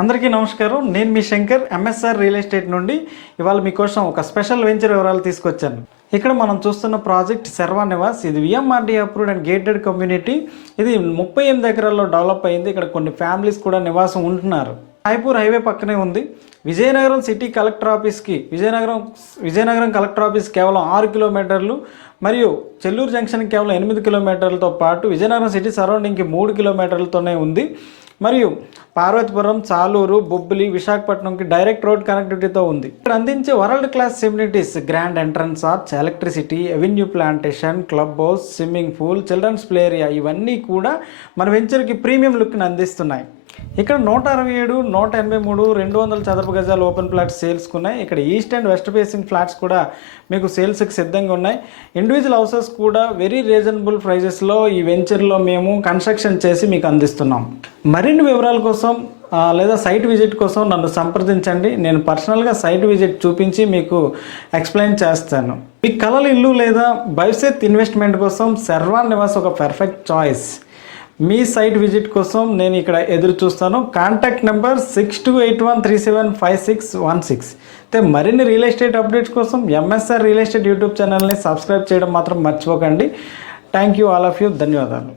అందరికీ నమస్కారం. నేను మీ శంకర్ ఎంఎస్ఆర్ రియల్ ఎస్టేట్ నుండి ఇవాళ మీకోసం ఒక స్పెషల్ వెంచర్ వివరాలు తీసుకొచ్చాను. ఇక్కడ మనం చూస్తున్న ప్రాజెక్ట్ శర్వా నివాస్. ఇది VMRD approved and gated community. ఇది 38 ఎకరాల్లో డెవలప్ అయింది. ఇక్కడ కొన్ని ఫ్యామిలీస్ కూడా నివాసం ఉంటున్నారు. రాయపూర్ హైవే పక్కనే ఉంది. విజయనగరం సిటీ కలెక్టర్ ఆఫీస్కి విజయనగరం కలెక్టర్ ఆఫీస్ కేవలం 6 కిలోమీటర్లు మరియు చెల్లూరు జంక్షన్కి కేవలం 8 కిలోమీటర్లతో పాటు విజయనగరం సిటీ సరౌండింగ్కి 3 కిలోమీటర్లతోనే ఉంది. మరియు పార్వతీపురం, చాలూరు, బొబ్బిలి, విశాఖపట్నంకి డైరెక్ట్ రోడ్ కనెక్టివిటీతో ఉంది. ఇక్కడ అందించే world class amenities grand entrance arch, electricity, avenue plantation, club house, swimming pool, children's play area ఇవన్నీ కూడా మన వెంచర్కి ప్రీమియం లుక్ని అందిస్తున్నాయి. ఇక్కడ 167, 183, 200 చదరపు గజాలు ఓపెన్ ఫ్లాట్స్ సేల్స్కి ఉన్నాయి. ఇక్కడ east and west facing flats కూడా మీకు సేల్స్కి సిద్ధంగా ఉన్నాయి. ఇండివిజువల్ హౌసెస్ కూడా వెరీ రీజనబుల్ ప్రైజెస్లో ఈ వెంచర్లో మేము కన్స్ట్రక్షన్ చేసి మీకు అందిస్తున్నాం. మరిన్ని వివరాల కోసం లేదా సైట్ విజిట్ కోసం నన్ను సంప్రదించండి. నేను పర్సనల్గా సైట్ విజిట్ చూపించి మీకు ఎక్స్ప్లెయిన్ చేస్తాను. మీ కలల ఇల్లు లేదా భవిష్యత్ ఇన్వెస్ట్మెంట్ కోసం శర్వా నివాస్ ఒక పర్ఫెక్ట్ చాయిస్. మీ సైట్ విజిట్ కోసం నేను ఇక్కడ ఎదురు చూస్తాను. Contact number 6281375616. అయితే మరిన్ని రియల్ ఎస్టేట్ అప్డేట్స్ కోసం ఎంఎస్ఆర్ రియల్ ఎస్టేట్ యూట్యూబ్ ఛానల్ని సబ్స్క్రైబ్ చేయడం మాత్రం మర్చిపోకండి. Thank you all of you. ధన్యవాదాలు.